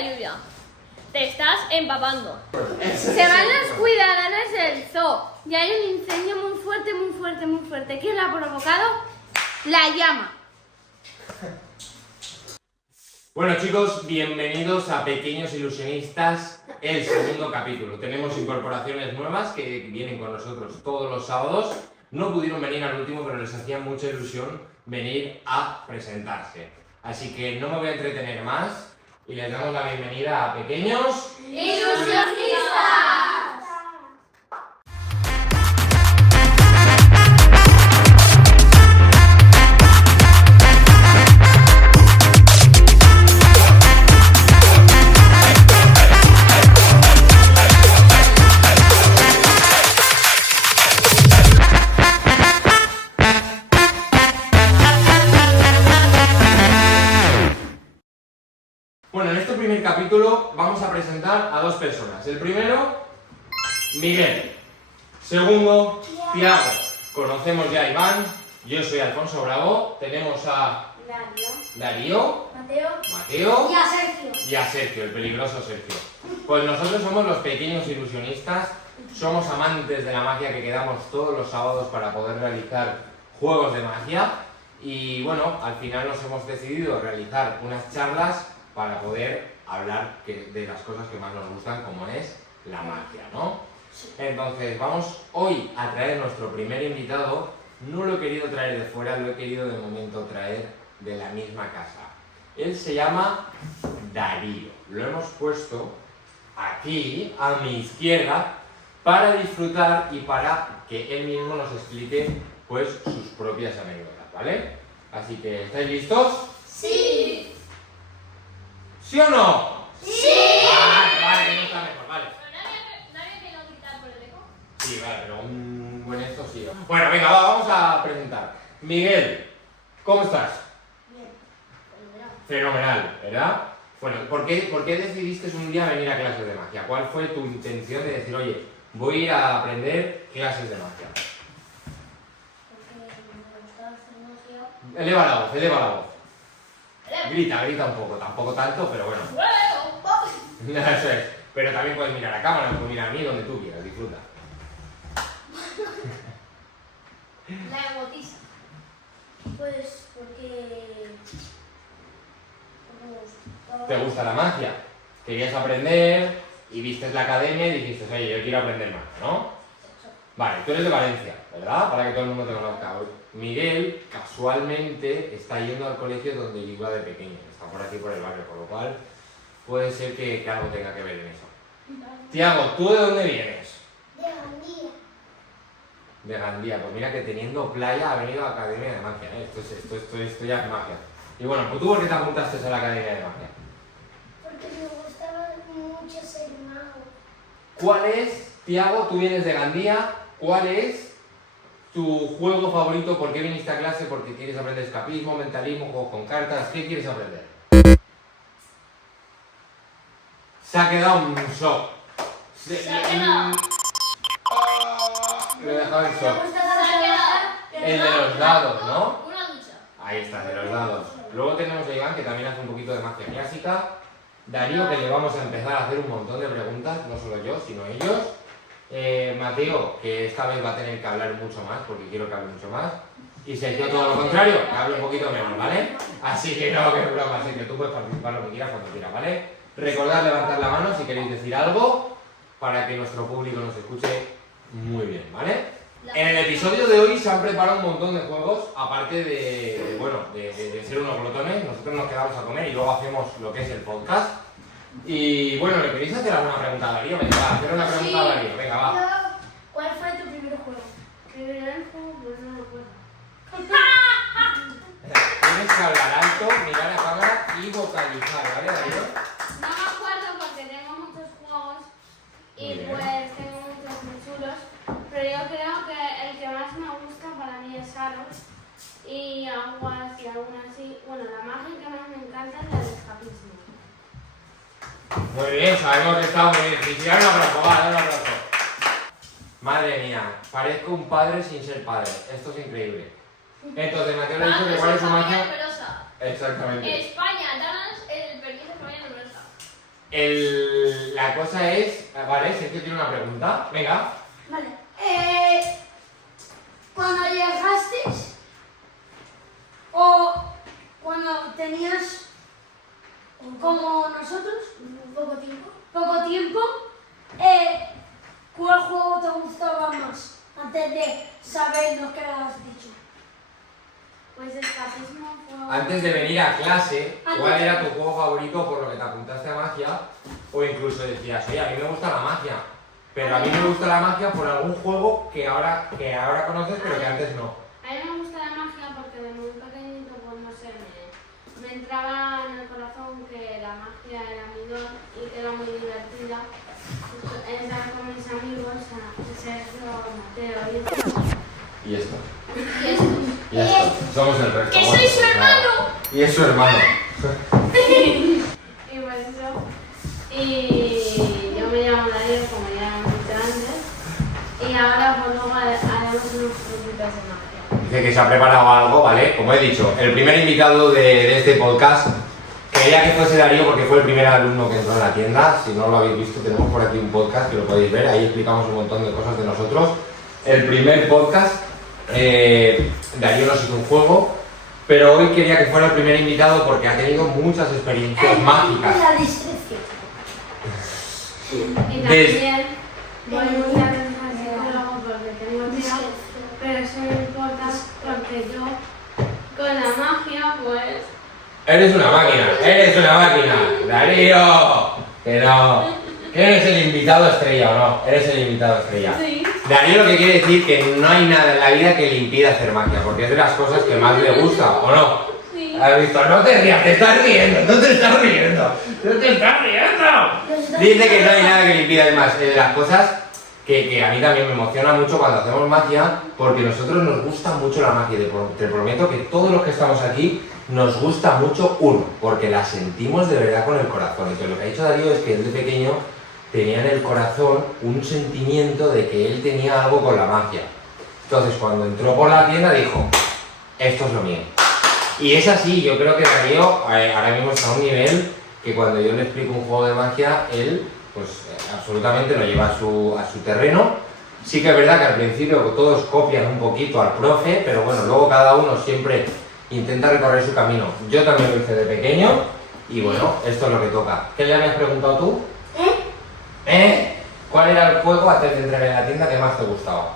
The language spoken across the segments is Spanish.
la lluvia. Te estás empapando. Se van los cuidadanos del zoo y hay un incendio muy fuerte, muy fuerte, muy fuerte. ¿Quién lo ha provocado? La llama. Bueno chicos, bienvenidos a Pequeños Ilusionistas, el segundo capítulo. Tenemos incorporaciones nuevas que vienen con nosotros todos los sábados. No pudieron venir al último, pero les hacía mucha ilusión venir a presentarse. Así que no me voy a entretener más y les damos la bienvenida a Pequeños ¡Ilusionistas! Bueno, en este primer capítulo vamos a presentar a dos personas. El primero, Miguel. Segundo, Tiago. Conocemos ya a Iván. Yo soy Alfonso Bravo. Tenemos a Darío, Mateo y a Sergio, el peligroso Sergio. Pues nosotros somos los Pequeños Ilusionistas. Somos amantes de la magia que quedamos todos los sábados para poder realizar juegos de magia. Y bueno, al final nos hemos decidido realizar unas charlas para poder hablar de las cosas que más nos gustan, como es la magia, ¿no? Entonces, vamos hoy a traer nuestro primer invitado. No lo he querido traer de fuera, lo he querido de momento traer de la misma casa. Él se llama Darío. Lo hemos puesto aquí, a mi izquierda, para disfrutar y para que él mismo nos explique, pues, sus propias anécdotas, ¿vale? Así que, ¿estáis listos? ¡Sí! ¿Sí o no? ¡Sí! Vale, no está mejor, vale. ¿Nadie me lo quita por el eco? Sí, vale, pero un buen esto sí. Bueno, venga, vamos a presentar. Miguel, ¿cómo estás? Bien. Fenomenal, ¿verdad? Bueno, ¿por qué decidiste un día venir a clases de magia? ¿Cuál fue tu intención de decir, oye, voy a ir a aprender clases de magia? Porque me gustaba hacer magia. Eleva la voz, eleva la voz. Grita un poco, tampoco tanto, pero bueno. Eso es. Pero también puedes mirar a cámara, puedes mirar a mí, donde tú quieras, disfruta. La egotiza. Pues porque me gustaba. ¿Te gusta la magia? Querías aprender y vistes la academia y dijiste, oye, yo quiero aprender magia, ¿no? Vale, tú eres de Valencia, ¿verdad? Para que todo el mundo te conozca. Miguel, casualmente, está yendo al colegio donde yo iba de pequeño. Está por aquí, por el barrio, con lo cual puede ser que algo tenga que ver en eso. Tiago, ¿tú de dónde vienes? De Gandía. De Gandía. Pues mira que teniendo playa ha venido a la Academia de Magia, ¿eh? Esto ya es magia. Y bueno, pues ¿tú por qué te apuntaste a la Academia de Magia? Porque me gustaba mucho ser mago. ¿Cuál es, Tiago, tú vienes de Gandía, cuál es tu juego favorito? ¿Por qué viniste a clase? ¿Porque quieres aprender escapismo, mentalismo, juegos con cartas? ¿Qué quieres aprender? Se ha quedado un shock. Se ha quedado. Le he dejado el Me shock. gusta trabajar. El de los dados, ¿no? Una ducha. Ahí está, de los dados. Luego tenemos a Iván, que también hace un poquito de magia clásica. Darío, que le vamos a empezar a hacer un montón de preguntas, no solo yo, sino ellos. Mateo, que esta vez va a tener que hablar mucho más, porque quiero que hable mucho más. Y Sergio, todo lo contrario, que hable un poquito menos, ¿vale? Así que no, que es broma, así que tú puedes participar lo que quieras cuando quieras, ¿vale? Recordad levantar la mano si queréis decir algo, para que nuestro público nos escuche muy bien, ¿vale? En el episodio de hoy se han preparado un montón de juegos, aparte de ser unos glotones. Nosotros nos quedamos a comer y luego hacemos lo que es el podcast. Y bueno, ¿le queréis hacer alguna pregunta a Darío? Venga, va, hacer una pregunta a Darío, venga, va. ¿Cuál fue tu primer juego? Mi primer juego, pues no me acuerdo. Tienes que hablar alto, mirar a cámara y vocalizar, ¿vale, Darío? No me acuerdo porque tengo muchos juegos y Muy bien. pues tengo muchos muy chulos. Pero yo creo que el que más me gusta para mí es Aros y Aguas y aún así. Bueno, la magia que más me encanta es la del escapismo. Muy bien, sabemos que está muy bien. Y un aplauso, va, dale un aplauso. Madre mía, parezco un padre sin ser padre. Esto es increíble. Entonces, Mateo le dijo que cuál es su magia. numerosa. Exactamente. España, danos el permiso de familia numerosa. la cosa es... Vale, Sergio tiene una pregunta. Venga. Vale. Cuando llegaste o cuando tenías como nosotros poco tiempo, ¿cuál juego te gustaba más antes de saber lo que has dicho? Pues escapismo fue... Antes de venir a clase, ¿cuál era tu juego favorito por lo que te apuntaste a magia? O incluso decías, oye, a mí me gusta la magia, pero a mí me gusta la magia por algún juego que ahora conoces, pero que antes no. A mí me gusta la magia porque de muy pequeñito, pues no sé, me entraba en el corazón que la magia era mi don y que era muy divertida. Estar con mis amigos, Sergio, Mateo ¿Y esto? y esto. Y esto. Somos el resto. ¡Que soy su hermano! Y es su hermano. Y pues eso. Y yo me llamo Darío, como ya hemos dicho antes. Y ahora pues luego haremos unos truquitos de magia. Dice que se ha preparado algo, ¿vale? Como he dicho, el primer invitado de este podcast, quería que fuese Darío porque fue el primer alumno que entró en la tienda. Si no lo habéis visto, tenemos por aquí un podcast que lo podéis ver, ahí explicamos un montón de cosas de nosotros. El primer podcast, Darío nos hizo un juego, pero hoy quería que fuera el primer invitado porque ha tenido muchas experiencias mágicas. La discreción. Y también voy muchas veces al psicólogo porque tengo TEA, pero eso no importa porque yo con la magia pues... Eres una máquina, Darío, que no, que eres el invitado estrella o no, eres el invitado estrella. Sí. Darío lo que quiere decir que no hay nada en la vida que le impida hacer magia, porque es de las cosas que más le gusta, ¿o no? Sí. ¿Has visto? No te rías, te estás riendo, no te estás riendo, no te estás riendo. Dice que no hay nada que le impida, además, las cosas que a mí también me emociona mucho cuando hacemos magia, porque a nosotros nos gusta mucho la magia, te prometo que todos los que estamos aquí nos gusta mucho uno, porque la sentimos de verdad con el corazón. Entonces lo que ha dicho Darío es que él de pequeño tenía en el corazón un sentimiento de que él tenía algo con la magia. Entonces cuando entró por la tienda dijo, esto es lo mío. Y es así, yo creo que Darío ahora mismo está a un nivel que cuando yo le explico un juego de magia, él pues absolutamente lo lleva a su terreno. Sí que es verdad que al principio todos copian un poquito al profe, pero bueno, luego cada uno siempre intenta recorrer su camino. Yo también lo hice de pequeño y bueno, esto es lo que toca. ¿Qué le habías preguntado tú? ¿Cuál era el juego antes de entrar en la tienda que más te gustaba?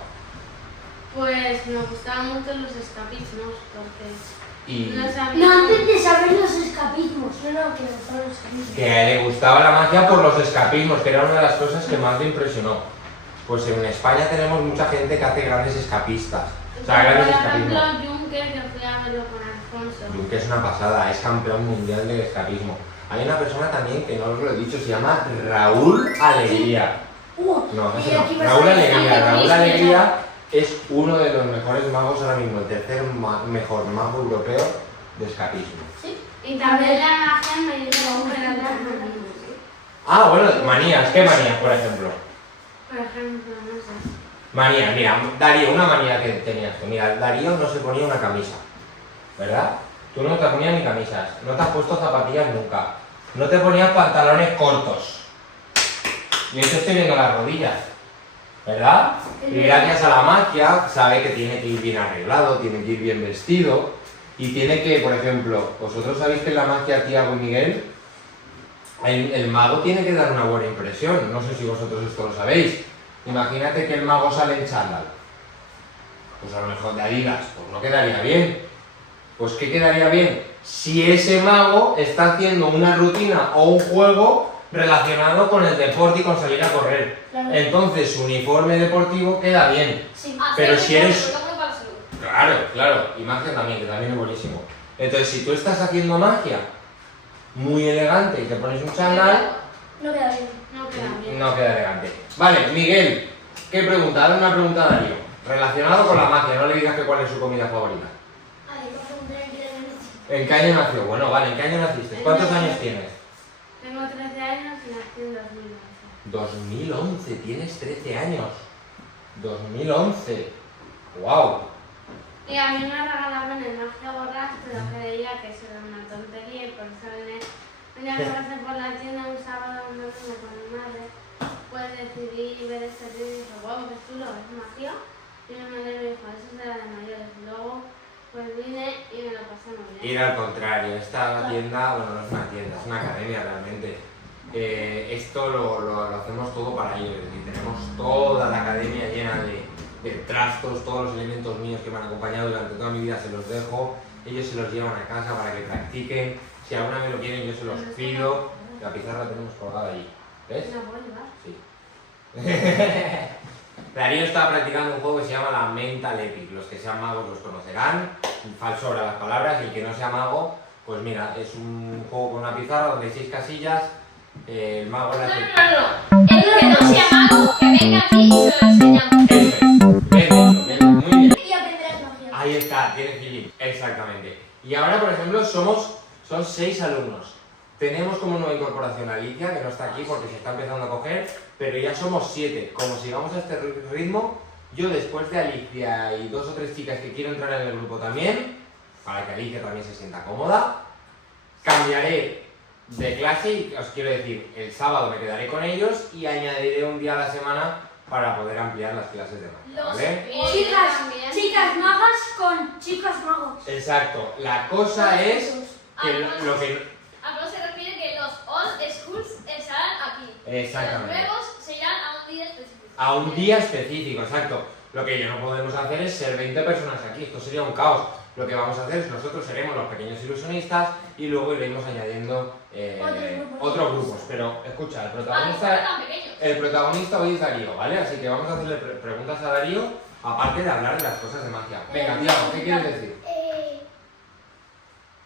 Pues me gustaban mucho los escapismos porque Y no sabía... No, antes de saber los escapismos. No, que son los escapismos. que a él le gustaba la magia por los escapismos, que era una de las cosas que más le impresionó. Pues en España tenemos mucha gente que hace grandes escapistas. O sea, grandes Por escapismos. ejemplo, Juncker, que fui a verlo con Alfonso. Que es una pasada, es campeón mundial de escapismo. Hay una persona también que no os lo he dicho, se llama Raúl Alegría. No, y ese aquí no. vas Raúl a- Alegría. a- Raúl Alegría es uno de los mejores magos ahora mismo, el tercer mejor mago europeo de escapismo. Y también la magia me hizo ver a las manías. Ah, bueno, manías. ¿Qué manías, por ejemplo? Por ejemplo, no sé. Manías, mira, Darío, una manía que tenías tú. Mira, Darío no se ponía una camisa, ¿verdad? Tú no te ponías ni camisas, no te has puesto zapatillas nunca, no te ponías pantalones cortos. Y yo te estoy viendo las rodillas, ¿verdad? Y gracias a la magia sabe que tiene que ir bien arreglado, tiene que ir bien vestido y tiene que, por ejemplo, vosotros sabéis que en la magia Tiago y Miguel, el mago tiene que dar una buena impresión. No sé si vosotros esto lo sabéis. Imagínate que el mago sale en chándal. Pues a lo mejor de Adidas, pues no quedaría bien. Pues ¿qué quedaría bien? Si ese mago está haciendo una rutina o un juego relacionado con el deporte y con salir a correr. Claro. Entonces su uniforme deportivo queda bien. Sí. Pero si eres... Claro, y magia también, que también es buenísimo. Entonces si tú estás haciendo magia muy elegante y te pones un chándal, No queda bien. No queda bien. no queda elegante. Vale, Miguel, ¿qué pregunta? Dale una pregunta a Darío. Relacionado con la magia, no le digas que cuál es su comida favorita. Ay, voy a preguntar en qué año nací. ¿En qué año nació? Bueno, vale, ¿en qué año naciste? ¿Cuántos años tienes? Tengo 13 años y nací en 2011. 2011, tienes 13 años. 2011. ¡Wow! Y a mí me regalaban el magia borras, pero creía que eso era una tontería y por eso venía a pasar por la tienda un sábado, un decidí ver este vídeo y dije, wow, qué chulo, es magia. Y mi madre me dijo, eso será de mayores. Luego, pues vine y me lo pasé muy bien. Ir al contrario, esta tienda, bueno, no es una tienda, es una academia realmente. Esto lo hacemos todo para ellos, es decir, tenemos toda la academia llena de trastos, todos los elementos míos que me han acompañado durante toda mi vida se los dejo, ellos se los llevan a casa para que practiquen, si alguna vez lo quieren yo se los pido, la pizarra la tenemos colgada allí, ¿ves? ¿La puedo llevar? Sí. Darío está practicando un juego que se llama la Mental Epic, los que sean magos los conocerán, falso sobre las palabras, y el que no sea mago, pues mira, es un juego con una pizarra donde hay 6 casillas. El mago le hace... No. El que no sea mago, que venga aquí y se lo enseñamos. Eso es. Bien hecho, bien, muy bien. Y aprenderás magia. Ahí está, tiene feeling. Exactamente. Y ahora, por ejemplo, son 6 alumnos. Tenemos como nueva incorporación a Alicia, que no está aquí porque se está empezando a coger, pero ya somos 7. Como sigamos a este ritmo, yo después de Alicia y 2 o 3 chicas que quiero entrar en el grupo también, para que Alicia también se sienta cómoda, cambiaré de clase y os quiero decir, el sábado me quedaré con ellos y añadiré un día a la semana para poder ampliar las clases de magia, ¿vale? Chicas magas con chicos magos. Exacto, la cosa es que lo que... A lo se refiere que los old schools estarán aquí. Exactamente. Los nuevos se irán a un día específico. A un día específico, exacto. Lo que no podemos hacer es ser 20 personas aquí, esto sería un caos. Lo que vamos a hacer es nosotros seremos los pequeños ilusionistas y luego iremos añadiendo otros grupos. Pero escucha, No tan pequeños. el protagonista hoy es Darío, ¿vale? Así que vamos a hacerle preguntas a Darío, aparte de hablar de las cosas de magia. Venga, Tiago, ¿qué quieres decir?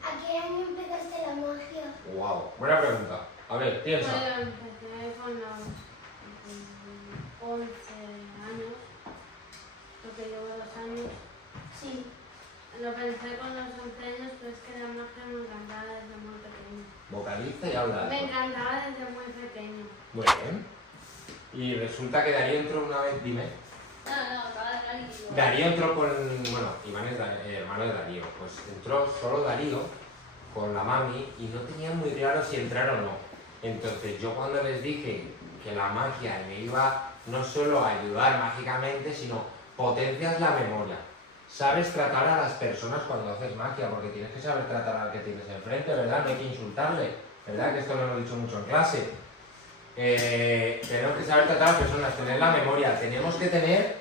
¿A qué año empezaste la magia? Wow, buena pregunta. A ver, piensa. Pues yo empecé con los 11 años, porque llevo 2 años. Sí. Lo pensé con los 11 años, pero es que la magia me encantaba desde muy pequeño. Vocaliza y habla. Me encantaba desde muy pequeño. Muy bien. Y resulta que Darío entró una vez, dime. No, acaba de entrar y digo. Darío entró con... Bueno, Iván es hermano de Darío. Pues entró solo Darío con la mami y no tenía muy claro si entrar o no. Entonces yo cuando les dije que la magia me iba no solo a ayudar mágicamente, sino potencias la memoria. Sabes tratar a las personas cuando haces magia, porque tienes que saber tratar al que tienes enfrente, ¿verdad? No hay que insultarle, ¿verdad? Que esto lo hemos dicho mucho en clase. Tenemos que saber tratar a las personas, tener la memoria, tenemos que tener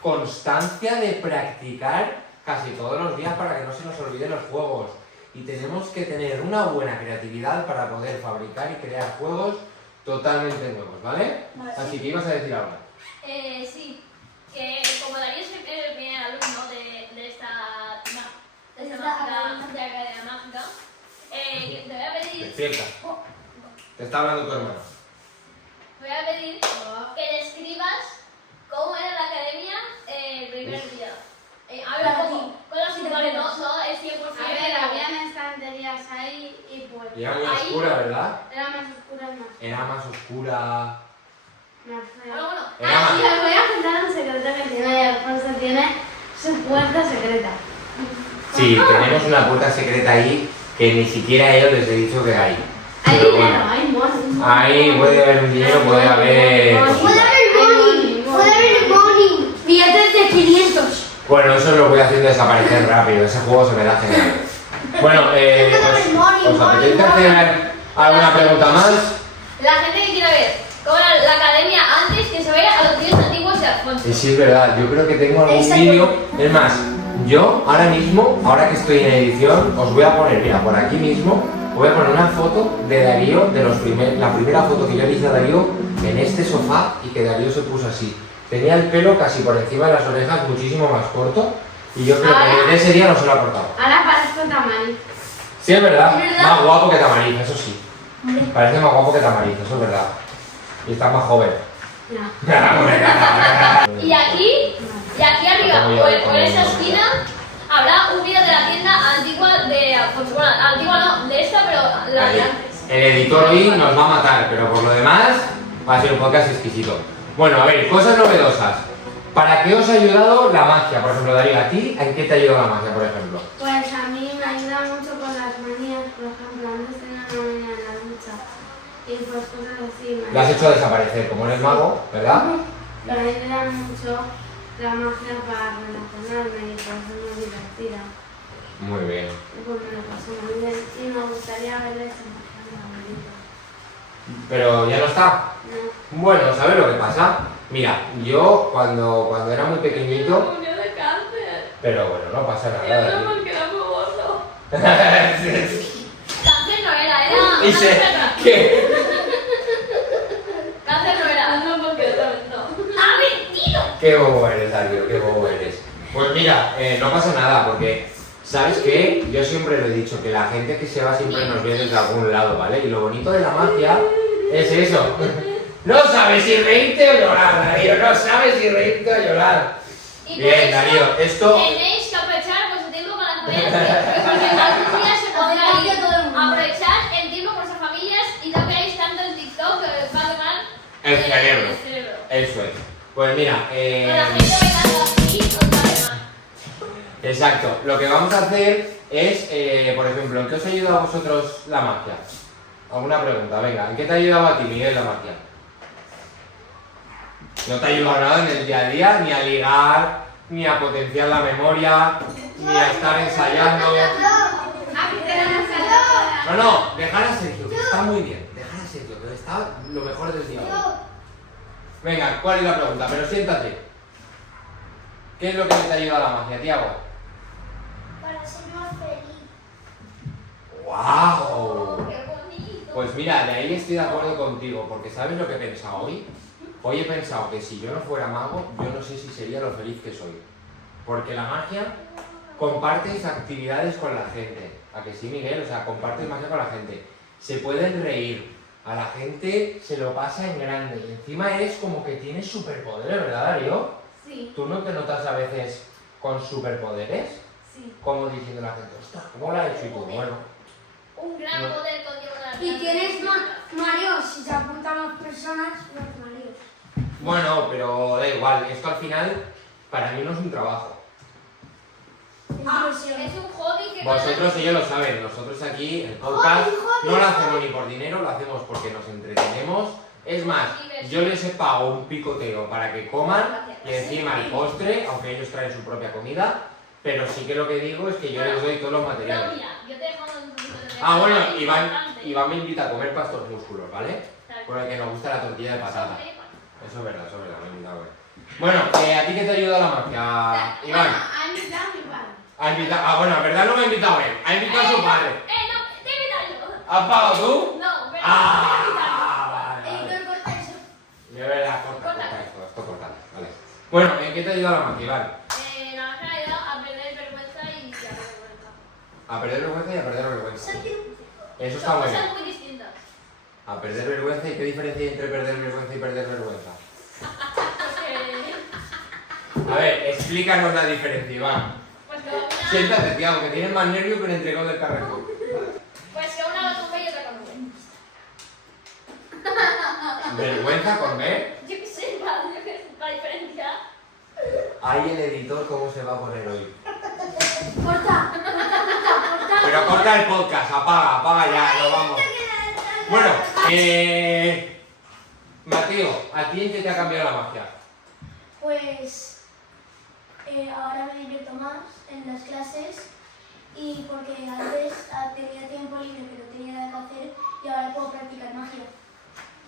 constancia de practicar casi todos los días para que no se nos olviden los juegos. Y tenemos que tener una buena creatividad para poder fabricar y crear juegos totalmente nuevos, ¿vale? Así que ibas a decir algo. Sí, que como Darío es el primer alumno de esta academia mágica, te voy a pedir. Despierta. Te está hablando tu hermano. Te voy a pedir que describas cómo era la academia el primer día. A ver, ¿cómo? Con los iguales, no es 100%. A ver, habían estanterías ahí y pues... Y era muy Ahí- oscura, ¿verdad? Era más oscura y más Era más oscura. fea. Bueno, Era Ah, más... y os voy a contar un secreto que tiene Alfonso. Tiene su puerta secreta. Sí, tenemos una puerta secreta ahí que ni siquiera a ellos les he dicho que hay. Hay Pero dinero, bueno, hay monos. ahí puede haber un dinero, puede haber... Money. Puede haber money. Puede haber money. Billetes de 500. Bueno, eso lo voy haciendo desaparecer rápido, ese juego se me da genial. Bueno, ¿os apetece hacer alguna pregunta más? la gente que quiera ver cómo era la academia antes, que se vaya a los vídeos antiguos de Alfonso. Y sí, es verdad, yo creo que tengo algún vídeo. Es más, yo ahora mismo, ahora que estoy en edición, os voy a poner, mira, por aquí mismo, voy a poner una foto de Darío, de la primera foto que yo le hice a Darío en este sofá y que Darío se puso así. Tenía el pelo casi por encima de las orejas, muchísimo más corto, y yo creo que desde ese día no se lo ha cortado. Ahora parezco Tamariz. Sí, es verdad, ¿Es verdad? más guapo que Tamariz, eso sí. Parece más guapo que Tamariz, eso es verdad. Y está más joven. No. Y aquí arriba, o en esa esquina, habrá un vídeo de la tienda antigua de Alfonso. Bueno, antigua no, de esta, pero la de antes. El editor hoy nos va a matar, pero por lo demás va a ser un podcast exquisito. Bueno, a ver, cosas novedosas. ¿Para qué os ha ayudado la magia? Por ejemplo, Darío, ¿a ti en qué te ha ayudado la magia, por ejemplo? Pues a mí me ayuda mucho con las manías. Por ejemplo, antes tenía una manía en la ducha y pues cosas así. Lo has hecho desaparecer, como eres mago, ¿verdad? Pero a mí me da mucho la magia para relacionarme y por eso es muy divertida. Muy bien. Y pues me lo paso muy bien y me gustaría verle esa magia a mi abuelito. Pero ya no está. No. Bueno, ¿sabes lo que pasa? Mira, yo cuando era muy pequeñito, Murió de cáncer. pero bueno, no pasa Y nada. no porque era muy gordo. Sí. Cáncer no era Y una sé enfermedad. que... Cáncer no era. No porque no. ¡Ah, mentido! Qué bobo eres, Darío, qué bobo eres. Pues mira, no pasa nada, porque, ¿sabes qué? Yo siempre lo he dicho, que la gente que se va siempre nos ve desde algún lado, ¿vale? Y lo bonito de la magia es eso. No sabes si reírte o llorar, Darío, no sabes si reírte o llorar. Y por Bien, eso Darío, esto... tenéis que aprovechar vuestro tiempo con las familias, porque algún día se podrá ir a aprovechar el tiempo con vuestras familias y no veáis tanto el TikTok que os va a tomar El cerebro. el cerebro. Eso es. Pues mira, Con la gente bailando así, os va a tomar. exacto. Lo que vamos a hacer es, por ejemplo, ¿en qué os ha ayudado a vosotros la magia? ¿Alguna pregunta? Venga, ¿en qué te ha ayudado a ti, Miguel, la magia? No te ha ayudado nada en el día a día, ni a ligar, ni a potenciar la memoria, ni a estar ensayando. No, dejar a Sergio, que está muy bien. Dejar a Sergio, que está lo mejor del día hoy. Venga, ¿cuál es la pregunta? Pero siéntate. ¿Qué es lo que te ha ayudado a la magia, Tiago? Para ser más feliz. ¡Wow! ¡Qué bonito! Pues mira, de ahí estoy de acuerdo contigo, porque ¿sabes lo que he pensado hoy? Hoy he pensado que si yo no fuera mago, yo no sé si sería lo feliz que soy. Porque la magia, compartes actividades con la gente. ¿A que sí, Miguel? O sea, compartes magia con la gente. Se pueden reír. A la gente se lo pasa en grande. Y encima eres como que tienes superpoderes, ¿verdad, Darío? Sí, ¿Tú no te notas a veces con superpoderes? sí. Como diciendo la gente, ostras, ¿cómo lo ha hecho? Y tú, bueno, Un gran No. poder conlleva la Y tienes más mareos, si se apuntan más personas, más mareos. bueno, pero da igual. Esto al final, para mí no es un trabajo. Es un hobby que Vosotros ellos lo saben, nosotros aquí el podcast no lo hacemos ni por dinero, lo hacemos porque nos entretenemos. Es más, yo les he pagado un picoteo para que coman y encima el postre, aunque ellos traen su propia comida, pero sí que lo que digo es que yo les doy todos los Pero materiales. mira, yo te dejo un poquito de Ah, bueno, importante. Iván me invita a comer pastos músculos, ¿vale? Tal Por el que nos gusta la tortilla de patata. cual. Eso es verdad, me invita a comer. Bueno, ¿a ti qué te ayuda la magia, Iván? A invitar a mi padre. Ha invitado, bueno, en verdad no me ha invitado él, ha invitado a su padre. No, te he invitado yo. ¿Has pagado tú? No, pero Ah, vale, vale. Editor, corta eso. De verdad, corta esto corta. Vale. Bueno, ¿en qué te ayuda la magia, Iván? la magia me ayuda a perder vergüenza y a perder vergüenza. A perder vergüenza y a perder vergüenza. Eso está Son muy bien. cosas muy distintas. A perder vergüenza, ¿y qué diferencia hay entre perder vergüenza y perder vergüenza? Porque, A ver, explícanos la diferencia, Iván. pues que una, Siéntate, Tiago, que tienes más nervios que el entregado del Carrefour. pues que una va con B y otra con V. ¿Vergüenza con B? Yo qué sé, la diferencia. Ahí el editor, ¿cómo se va a poner hoy? Corta. Pero corta el podcast, apaga ya, nos vamos. Bueno, Mateo, ¿a ti en qué te ha cambiado la magia? Pues ahora me divierto más en las clases y porque antes tenía tiempo libre pero no tenía nada que hacer y ahora puedo practicar magia.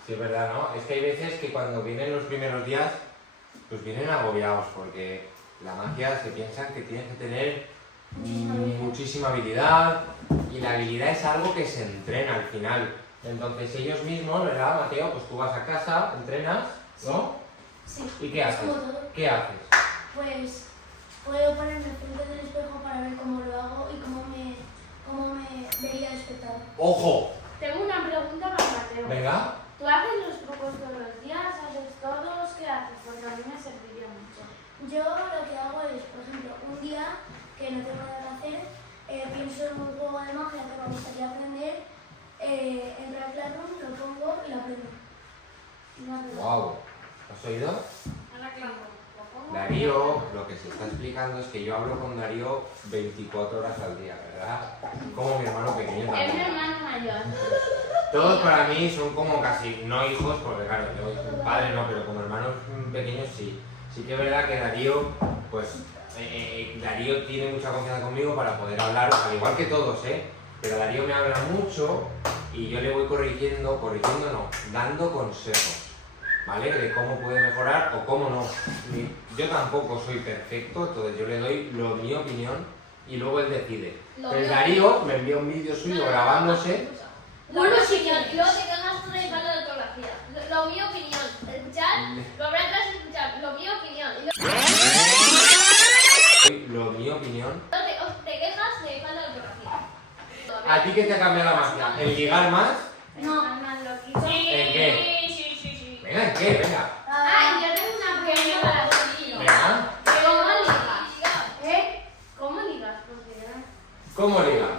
Sí, es verdad, ¿no? Es que hay veces que cuando vienen los primeros días, pues vienen agobiados porque la magia se piensan que tienes que tener muchísima habilidad y la habilidad es algo que se entrena al final. Entonces ellos mismos, ¿verdad, Mateo? Pues tú vas a casa, entrenas, ¿no? Sí. ¿Y qué Es haces? como todo. ¿Qué haces? Pues puedo ponerme frente del espejo para ver cómo lo hago y cómo me vería el espectador. ¡Ojo! Tengo una pregunta para Mateo. Venga. ¿Tú haces los trucos todos los días? ¿Haces todos? ¿Qué haces? Porque a mí me serviría mucho. Yo lo que hago es, por ejemplo, un día que no tengo nada que hacer, pienso en un juego de magia que me gustaría aprender, entro al Classroom, lo pongo y lo aprendo. ¡Wow! ¿Has oído? Ahora claro, lo pongo. Darío, lo que se está explicando es que yo hablo con Darío 24 horas al día, ¿verdad? Como mi hermano pequeño Es mi también. hermano mayor. Todos para mí son como casi, no hijos, porque claro, yo padre no, pero como hermanos pequeños sí. Sí que es verdad que Darío, pues, Darío tiene mucha confianza conmigo para poder hablar, al igual que todos, pero Darío me habla mucho y yo le voy corrigiendo no, dando consejos, ¿vale? De cómo puede mejorar o cómo no. Yo tampoco soy perfecto, entonces yo le doy mi opinión y luego él decide. Pero Darío me envía un vídeo suyo grabándose. Bueno, sí, y luego te quejas tú de falta de ortografía. Lo mi opinión. Escuchar, lo habrá atrás escuchar. Lo mi opinión. Mi opinión. Te quejas de falta de ortografía. ¿A ti qué te ha cambiado la magia? ¿El ligar más? No. Sí, ¿En qué? sí. Venga, ¿en qué? Venga. Ah, yo tengo una pregunta para ti. Venga. ¿Cómo ligas? ¿Cómo ligas? Porque ¿Cómo ligas?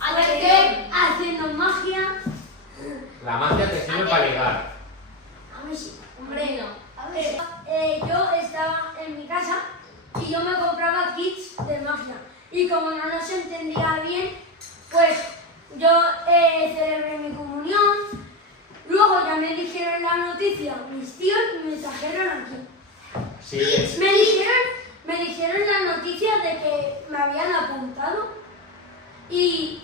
Porque haciendo magia. La magia te sirve para ligar. A mí sí. hombre, no. A ver, yo estaba en mi casa y yo me compraba kits de magia. Y como no nos entendía bien, pues yo celebré mi comunión. Luego ya me dijeron la noticia mis tíos y me trajeron aquí. Sí. Me dijeron la noticia de que me habían apuntado. Y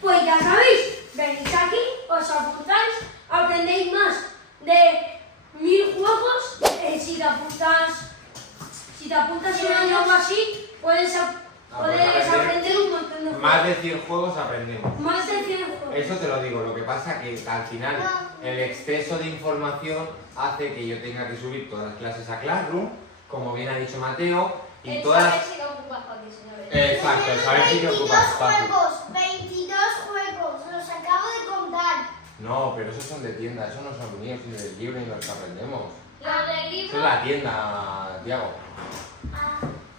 pues ya sabéis, venís aquí, os apuntáis, aprendéis más de 1000 juegos. Si te apuntas en un año o algo así, puedes aprender un montón de juegos. Más de 100 juegos aprendemos. Más de 100 juegos. Eso te lo digo, lo que pasa que al final el exceso de información hace que yo tenga que subir todas las clases a Classroom, como bien ha dicho Mateo, y todas... si no ocupas para ti, señores. Exacto, el saber si te ocupas espacio. 22 juegos, los acabo de contar. No, pero esos son de tienda, esos no son míos ni del libro ni los que aprendemos. Los del Eso libro. es la tienda, Tiago.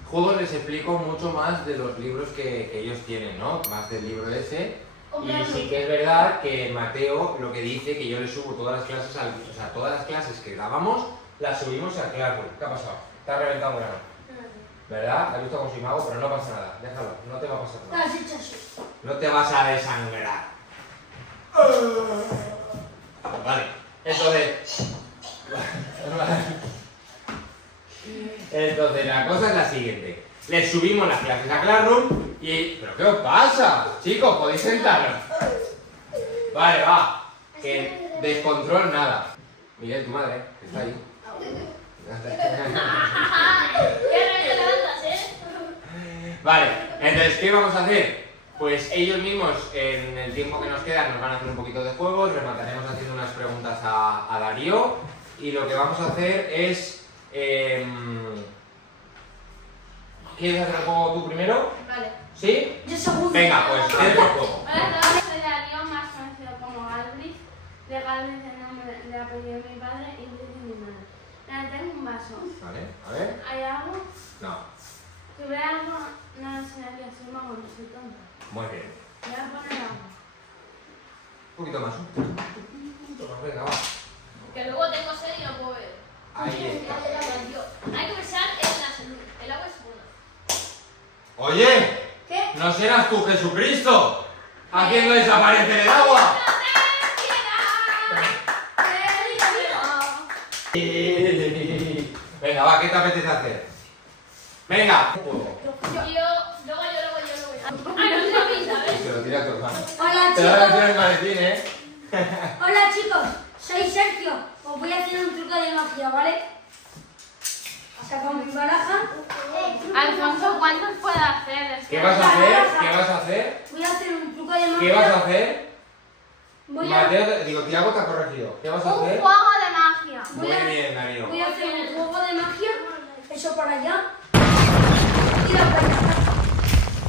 Juegos les explico mucho más de los libros que ellos tienen, ¿no? Más del libro ese. Y sí que es verdad que Mateo lo que dice que yo le subo todas las clases, o sea, todas las clases que grabamos las subimos a Classroom. ¿Qué ha pasado? Te ha reventado un grano. ¿Verdad? Has visto como si me hago, pero no pasa nada. Déjalo, no te va a pasar Te nada. has hecho así. No te vas a desangrar. Vale, entonces... Entonces la cosa es la siguiente. Les subimos las clases a Classroom y... ¿Pero qué os pasa? Chicos, podéis sentaros. Vale, va. Que descontrol nada. Miguel, tu madre, que está ahí. ¿Qué rey te levantas, Vale, entonces, ¿qué vamos a hacer? Pues ellos mismos, en el tiempo que nos queda, nos van a hacer un poquito de juego, remataremos haciendo unas preguntas a Darío y lo que vamos a hacer es... ¿Quieres hacer el juego tú primero? Vale. ¿Sí? Yo segundo. Venga, pues haz el juego. Hola a todos, soy Darío, más conocido como Galbriz. De Galbriz el nombre de apellido de mi padre y de mi madre. Mira, tengo un vaso. Vale, a ver. ¿Hay algo? No, Si hubiera algo, no lo enseñaría, soy mago, no soy tonta. muy bien. Voy a poner agua. Un poquito más, un poquito más, venga, va. Que luego tengo sed y no puedo beber. Ahí está. Hay que pensar en la salud. El agua es buena. Oye, ¿Qué? ¿no serás tú Jesucristo haciendo desaparecer el agua? Venga, va, ¿qué te apetece hacer? Venga. Luego yo. Ay, no se avisa, ¿ves? Se lo tira a tu hermano. Hola Te lo voy a decir chicos. el maletín, ¿eh? Hola chicos, soy Sergio. Os voy a hacer un truco de magia, ¿vale? Saco mi baraja. Alfonso, ¿cuántos puedo hacer? Es ¿Qué que- vas a hacer? ¿Qué vas a hacer? Voy a hacer un truco de magia. ¿Qué vas a hacer? Voy a, Mateo, digo, Tiago te ha corregido. ¿Qué vas a Un hacer? juego de magia. Muy bien, Darío. voy a hacer un juego de magia. Eso para allá. Tira para allá.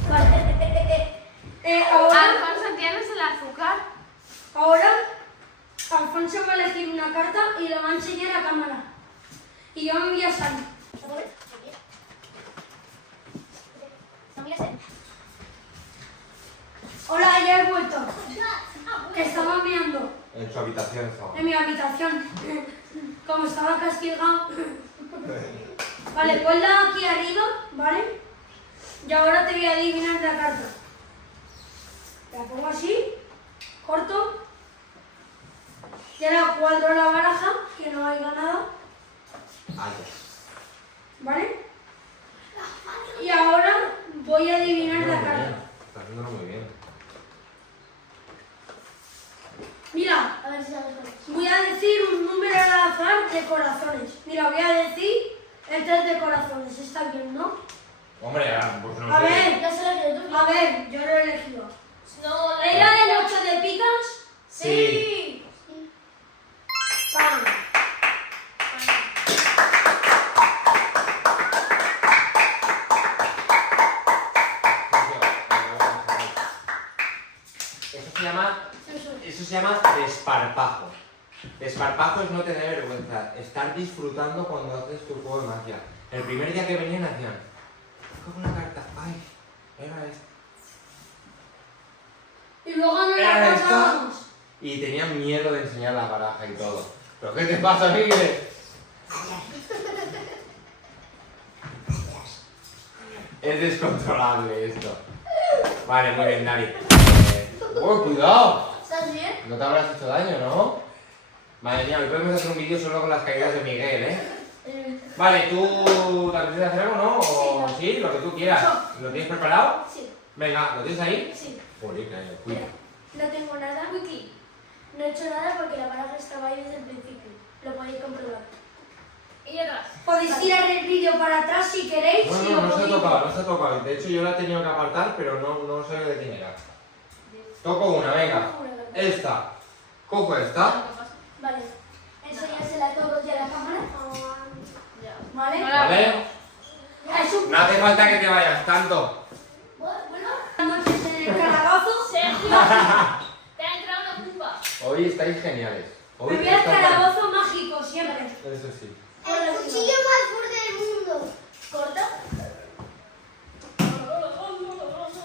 Vale. Ahora, Alfonso, ¿tienes el azúcar? ahora, Alfonso va a elegir una carta y la va a enseñar a cámara. Y yo me voy a salir. Hola, ya he vuelto. Estaba mirando En su habitación estaba. en mi habitación. Como estaba castigado. Vale, ponla aquí arriba, ¿vale? Y ahora te voy a adivinar la carta. La pongo así, corto. Y ahora cuadro la baraja, que no haya nada, ¿vale? Y ahora voy a adivinar la carta. Está haciéndolo muy bien. Mira, A ver si sabes cuál es. voy a decir un número al azar de corazones. Mira, voy a decir el 3 de corazones. Está bien, ¿no? Hombre, pues no A sé. ver, Ya se lo dio tú. a ver, yo lo he elegido. No, ¿Era el 8 de picas? Sí. ¡Pam! Eso se llama desparpajo. Desparpajo es no tener vergüenza, estar disfrutando cuando haces tu juego de magia. El primer día que venían hacían, coge una carta, ay, era esta. Y luego no Era la esta. pasábamos. Y tenían miedo de enseñar la baraja y todo. ¿Pero qué te pasa, Miguel? Es descontrolable esto. Vale, muy bien, Dari. Cuidado. ¿Estás bien? No te habrás hecho daño, ¿no? Madre mía, hoy podemos hacer un vídeo solo con las caídas de Miguel, ¿eh? Vale, ¿tú te apetece hacer algo, no? O sí, lo que tú quieras. ¿Lo tienes preparado? Sí, Venga, ¿lo tienes ahí? sí. Joder, que cuida. No tengo nada. Wiki. No he hecho nada porque la baraja estaba ahí desde el principio. Lo podéis comprobar. Y atrás. Podéis tirar el vídeo para atrás si queréis. No, si no, lo no se ha podéis. tocado, no se ha tocado. De hecho, yo la he tenido que apartar, pero no sé de quién era. Toco una, venga. Esta. Cojo esta. Vale. Enséñasela a todos y a la cámara. Ya. ¿Vale? ¿Vale? Es un... No hace falta que te vayas tanto. Buenas noches en el calabozo. Sergio, te ha entrado una culpa. Hoy estáis geniales. Hoy Me voy al estáis calabozo mágico siempre. Eso sí. El cuchillo más fuerte del mundo. ¿Corta?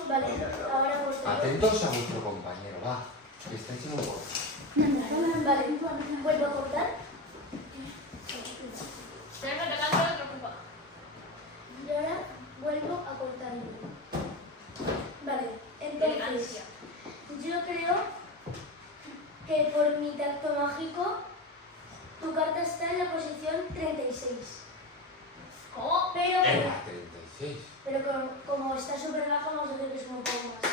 Vale, ahora corto. Atentos a vuestro compañero, va. Que estáis muy gordos. Vale, vuelvo a cortar. Sergio, te ha entrado otra culpa. Y ahora vuelvo a cortarlo. Vale, entonces Elegancia. yo creo que por mi tacto mágico tu carta está en la posición 36. ¿Cómo? Pero, Era 36. como está súper bajo, vamos a hacer que es un poco más.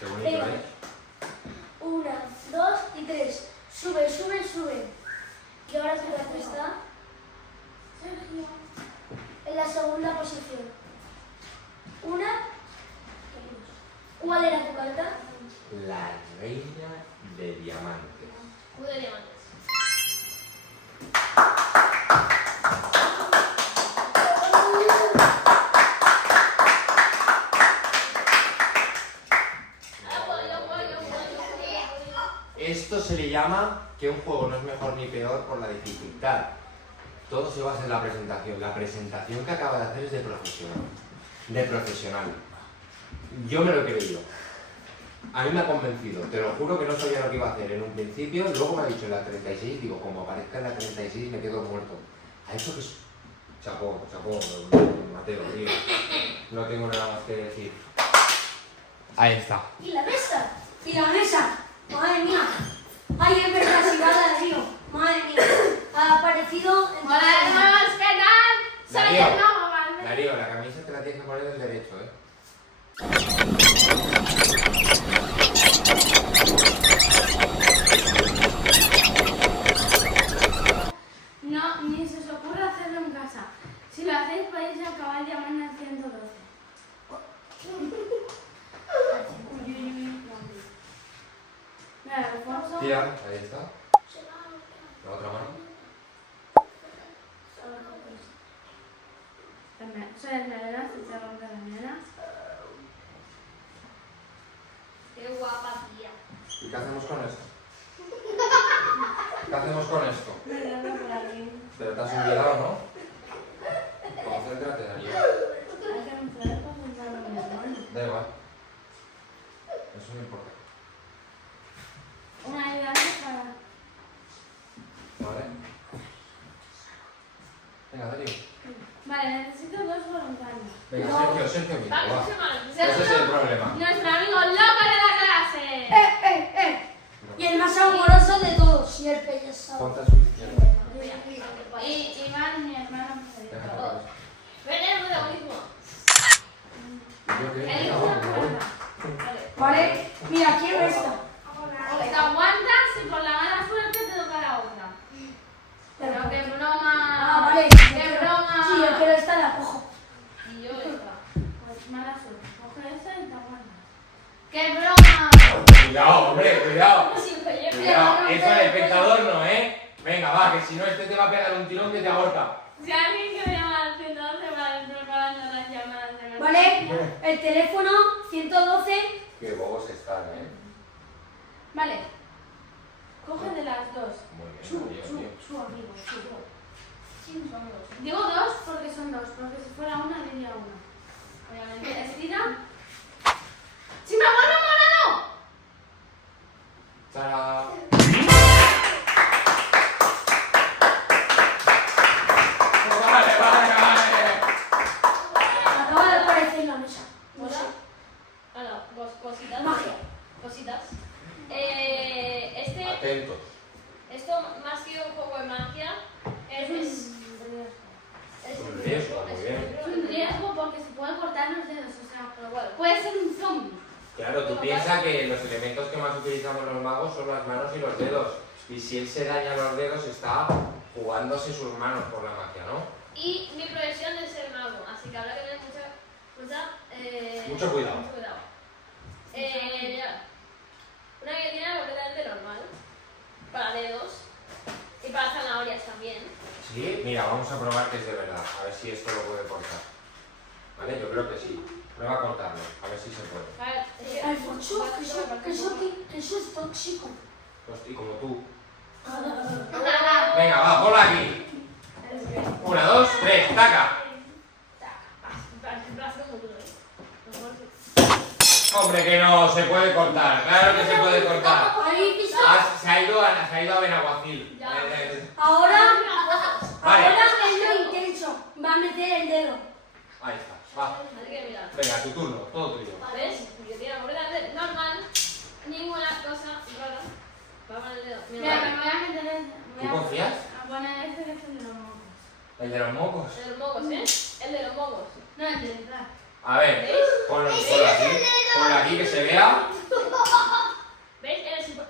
Qué bonito, ¿eh? 1, 2 y 3. Sube, sube, sube. Y ahora tu carta está en la segunda posición. ¿Cuál era tu carta? La reina de diamantes. Q de diamantes. Esto se le llama que un juego no es mejor ni peor por la dificultad. Todo se basa en la presentación. La presentación que acaba de hacer es de profesional. De profesional. Yo me lo he creído. A mí me ha convencido. Te lo juro que no sabía lo que iba a hacer en un principio. Luego me ha dicho en la 36. Digo, como aparezca en la 36 me quedo muerto. A eso que es... Chapó, Mateo, tío. No tengo nada más que decir. Ahí está. ¿Y la mesa? ¿Y la mesa? Madre mía. Ay, es verdad, si va a tío. Madre mía. Ha aparecido en Hola, hermanos, ¿qué tal? Soy Darío. el nuevo Valverde. Darío, la camisa te la tienes que poner del derecho, ¿eh? No, ni se os ocurra hacerlo en casa. Si lo hacéis podéis acabar llamando al 112. Mira, Alfonso. Tira, ahí está. La otra mano. Soy el melenas, y se rompe las melenas. Qué guapa, tía. ¿Y qué hacemos con esto? ¿Qué hacemos con esto? Melena por aquí. Pero te has olvidado, ¿no? Concéntrate, Darío. Hay que mostrar cómo está mi hermano. Da igual. Eso no importa. Una ayudante para... ¿Vale? Venga, Darío. Vale, necesito dos voluntarios. Venga, Sergio, mira, Vamos, va. hermano. Ese es el problema. Nuestro amigo loco de la clase. sierpe, ya sabes. Ponte a su izquierda. Y Iván, mi hermano preferido. Ven el protagonismo. Yo qué. Elige una cuerda. Vale, mira, quiero esta. Te aguantas y por la mala suerte te toca la otra. Pero qué broma. Ah, vale. Qué broma. Sí, yo quiero esta, la cojo. Y yo esta. Pues mala suerte. Coge esa y te aguantas. ¡Qué broma! Cuidado, hombre, cuidado. Como si me lleve. Cuidado, eso al espectador no, ¿eh? Venga, va, que si no este te va a pegar un tirón que te ahorca. Si alguien quiere llamar al 112 para ir preparando las llamadas de emergencia. Vale, el teléfono 112. Qué bobos están, ¿eh? Vale. Coge de las dos. Muy bien, muy bien, bien. Su amigo, su. Sí, su amigo. Digo dos porque son dos, porque si fuera una diría una. Obviamente. Estira. ¡Si me vuelvo morado! ¡Tarán! Vale, vale, vale. Acaba de aparecer en la mesa. No Hola. sé. Ah, no, cositas. Magia. Cositas. Atentos. Esto más que un juego de magia, es Un riesgo, muy bien. Es un riesgo porque se pueden cortar los dedos, o sea, Pero bueno, puede ser un zombie. Claro, tú piensas que los elementos que más utilizamos los magos son las manos y los dedos. Y si él se daña los dedos, está jugándose sus manos por la magia, ¿no? y mi profesión es ser mago, así que habrá que tener Mucho cuidado. Mucho cuidado. Ya. Una guillotina completamente normal, para dedos y para zanahorias también. Sí, mira, vamos a probar que es de verdad. A ver si esto lo puede cortar. ¿Vale? Yo creo que sí. Prueba a cortarlo, a ver si se puede. A ver, es que- Alfonso, que eso es tóxico. Hostia, como tú. Nada. Venga, va, ponla aquí. 1, 2, 3, taca. Hombre, que no, se puede cortar. Claro que se puede cortar. Ahí, que Se ha ido a Benaguacil. Ya. ahora, Vale. ahora es lo intenso. Va a meter el dedo. Ahí está, va. Así que mira, Venga, tu turno, todo tuyo. ¿ves? Guillotina completamente normal, ninguna cosa rara. Va a poner el dedo. Mira, Mira, me voy a meter el... ¿Tú confías? A poner este que es el de los mocos. El de los mocos. el de los mogos, ¿eh? El de los mogos. No, el de detrás. A ver, ponlo aquí. Ponlo aquí que se vea. ¿Veis? Eres super...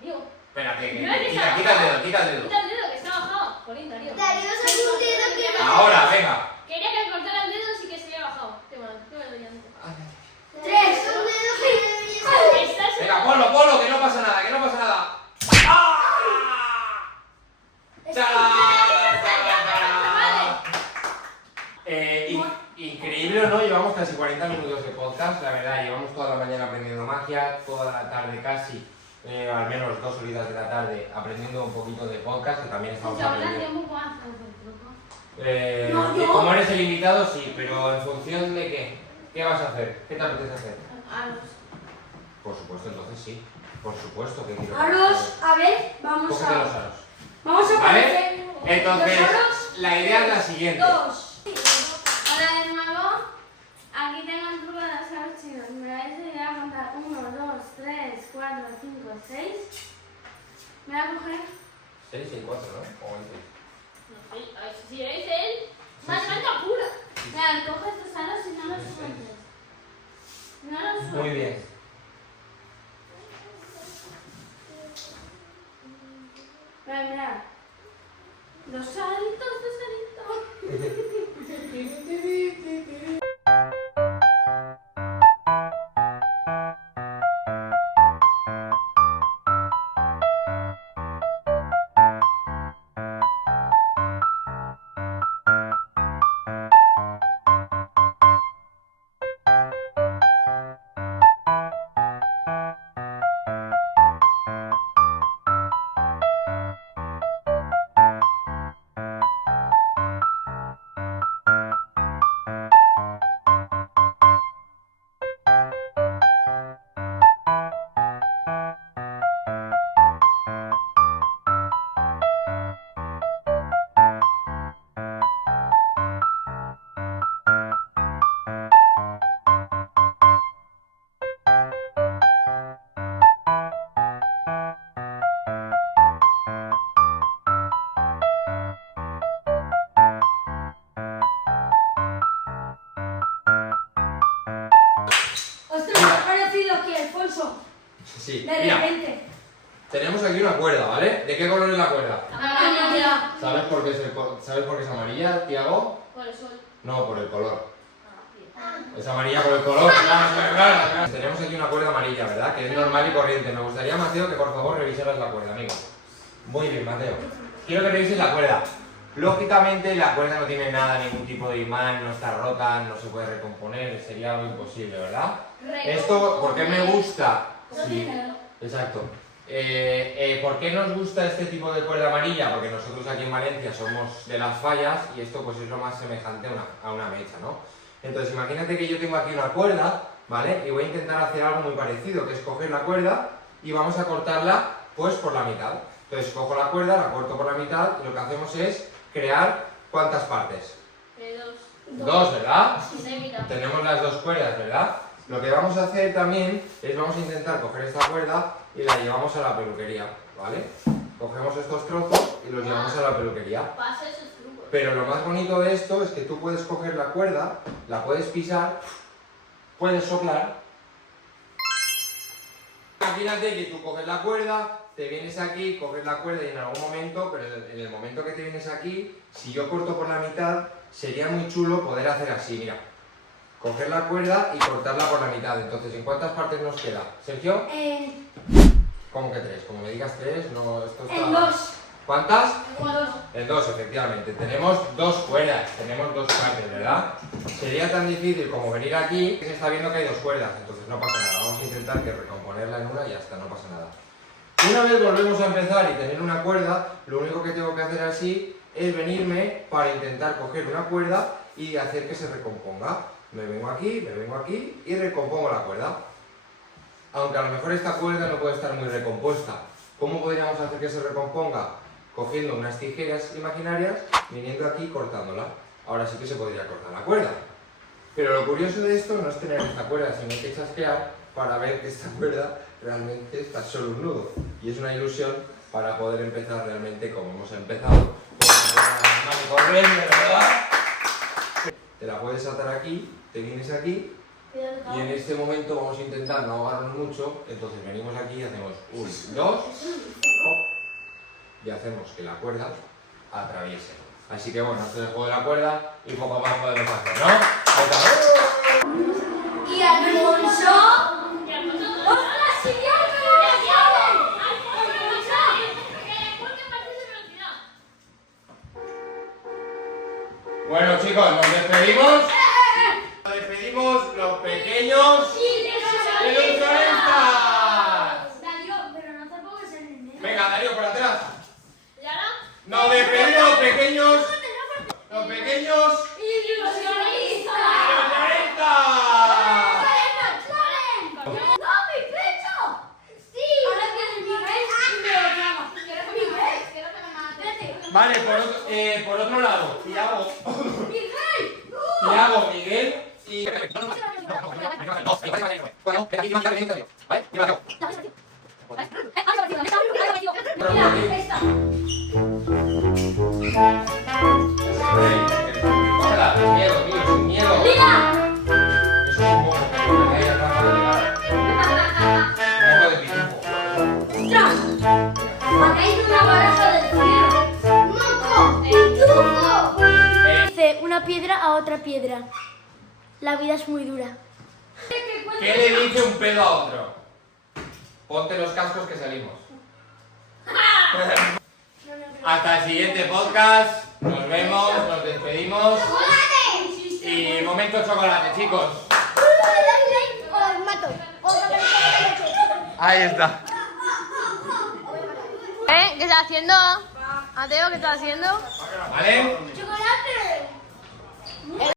Darío, Espérate, No, que quita el dedo, quita el dedo. quita el dedo que está bajado. Jolín, Darío. Ahora, venga. Quería que cortara el dedo sí que se había bajado. Qué mal brillante. 3. Venga, ponlo, que no pasa nada, que no pasa nada. ¡Ah! ¡Tarán! Increíble o no, llevamos casi 40 minutos de podcast, la verdad, llevamos toda la mañana aprendiendo magia, toda la tarde casi, al menos 2 horitas de la tarde, aprendiendo un poquito de podcast, que también estamos Si ahora aprendiendo. tiempo puedo hacer el truco. No, Y yo. como eres el invitado, sí, pero en función de qué. ¿Qué vas a hacer? ¿Qué te apetece hacer? A los... Por supuesto, entonces sí. Por supuesto que quiero. Aros, a ver, vamos Cógete los a. aros. Vamos a ¿Vale? poner Entonces, los aros. la idea es la siguiente. 2. Hola de nuevo. Aquí tengo el truco de los aros chinos. Me vais a ayudar a contar 1, 2, 3, 4, 5, 6. Me voy a coger... 6 y 4, ¿no? O 6. No sé, a ver si eres él. Sí, Matemática pura. Mira, coge estos aros y no los sueltes. No los sueltes. Muy bien. Mira, mira. Dos aritos, dos aritos. Sí, De mira, repente. tenemos aquí una cuerda, ¿vale? ¿De qué color es la cuerda? Amarilla. ¿Sabes por qué es amarilla, Tiago? Por el sol. No, por el color. Es amarilla por el color, claro. Tenemos aquí una cuerda amarilla, ¿verdad? Que es normal y corriente. Me gustaría, Mateo, que por favor revisaras la cuerda, amigo. Muy bien, Mateo. Quiero que revises la cuerda. Lógicamente la cuerda no tiene nada, ningún tipo de imán, no está rota, no se puede recomponer, sería algo imposible, ¿verdad? Esto, ¿por qué me gusta? Sí, exacto. ¿Por qué nos gusta este tipo de cuerda amarilla? Porque nosotros aquí en Valencia somos de las fallas y esto pues es lo más semejante a una mecha, ¿no? Entonces imagínate que yo tengo aquí una cuerda, ¿vale? Y voy a intentar hacer algo muy parecido, que es coger la cuerda y vamos a cortarla pues por la mitad. Entonces cojo la cuerda, la corto por la mitad y lo que hacemos es crear ¿cuántas partes? Dos, ¿verdad? Tenemos las dos cuerdas, ¿verdad? Lo que vamos a hacer también es vamos a intentar coger esta cuerda y la llevamos a la peluquería, ¿vale? Cogemos estos trozos y los llevamos a la peluquería. Pasa esos trucos. Pero lo más bonito de esto es que tú puedes coger la cuerda, la puedes pisar, puedes soplar. Imagínate que tú coges la cuerda, te vienes aquí, coges la cuerda y en algún momento, pero en el momento que te vienes aquí, si yo corto por la mitad, sería muy chulo poder hacer así, mira. Coger la cuerda y cortarla por la mitad. Entonces, ¿en cuántas partes nos queda? ¿Sergio? ¿Cómo que tres? Como me digas tres, no, esto está... En dos. ¿Cuántas? Como dos. En dos, efectivamente. Tenemos dos cuerdas, tenemos dos partes, ¿verdad? Sería tan difícil como venir aquí, que se está viendo que hay dos cuerdas, entonces no pasa nada. Vamos a intentar que recomponerla en una y ya está, no pasa nada. Una vez volvemos a empezar y tener una cuerda, lo único que tengo que hacer así es venirme para intentar coger una cuerda y hacer que se recomponga. Me vengo aquí y recompongo la cuerda. Aunque a lo mejor esta cuerda no puede estar muy recompuesta. ¿Cómo podríamos hacer que se recomponga? Cogiendo unas tijeras imaginarias, viniendo aquí y cortándola. Ahora sí que se podría cortar la cuerda. Pero lo curioso de esto no es tener esta cuerda, sino que chasquear para ver que esta cuerda realmente está solo un nudo. Y es una ilusión para poder empezar realmente como hemos empezado. Corriendo, ¿verdad? Te la puedes atar aquí, te vienes aquí. Y en este momento vamos a intentar no ahogarnos mucho, entonces venimos aquí y hacemos 1, 2 y hacemos que la cuerda atraviese. Así que bueno, este es el juego de la cuerda y poco más podemos hacer, ¿no? Y Alfonso. Bueno chicos, nos despedimos. Nos despedimos los pequeños ilusionistas. Darío, pero no te pongas en el medio. Venga, Darío, por atrás. ¿Y ahora? Nos despedimos los pequeños ¡Ilusionistas! ilusionistas. ¡No, mi pecho! ¡Sí! Ahora viene Miguel y me lo llama. Quiero que me mates. Vete. Vale, por otro lado, Tiago, ¡Miguel! Tiago, Miguel y... Hola, sin miedo, tío, sin miedo. Eso es un moco, que hay atrás para pegar. Un moco de pitufo. ¡Ostras! ¡Me ha caído una baraja del cielo! ¡Moco! ¡Pitufo! Dice una piedra a otra piedra. La vida es muy dura. ¿Qué le dice un pedo a otro? Ponte los cascos que salimos. Hasta el siguiente podcast. Nos vemos, nos despedimos. Y momento chocolate, chicos. Os mato. Ahí está. ¿Qué estás haciendo? Mateo, ¿qué estás haciendo? ¿Vale? ¡Chocolate!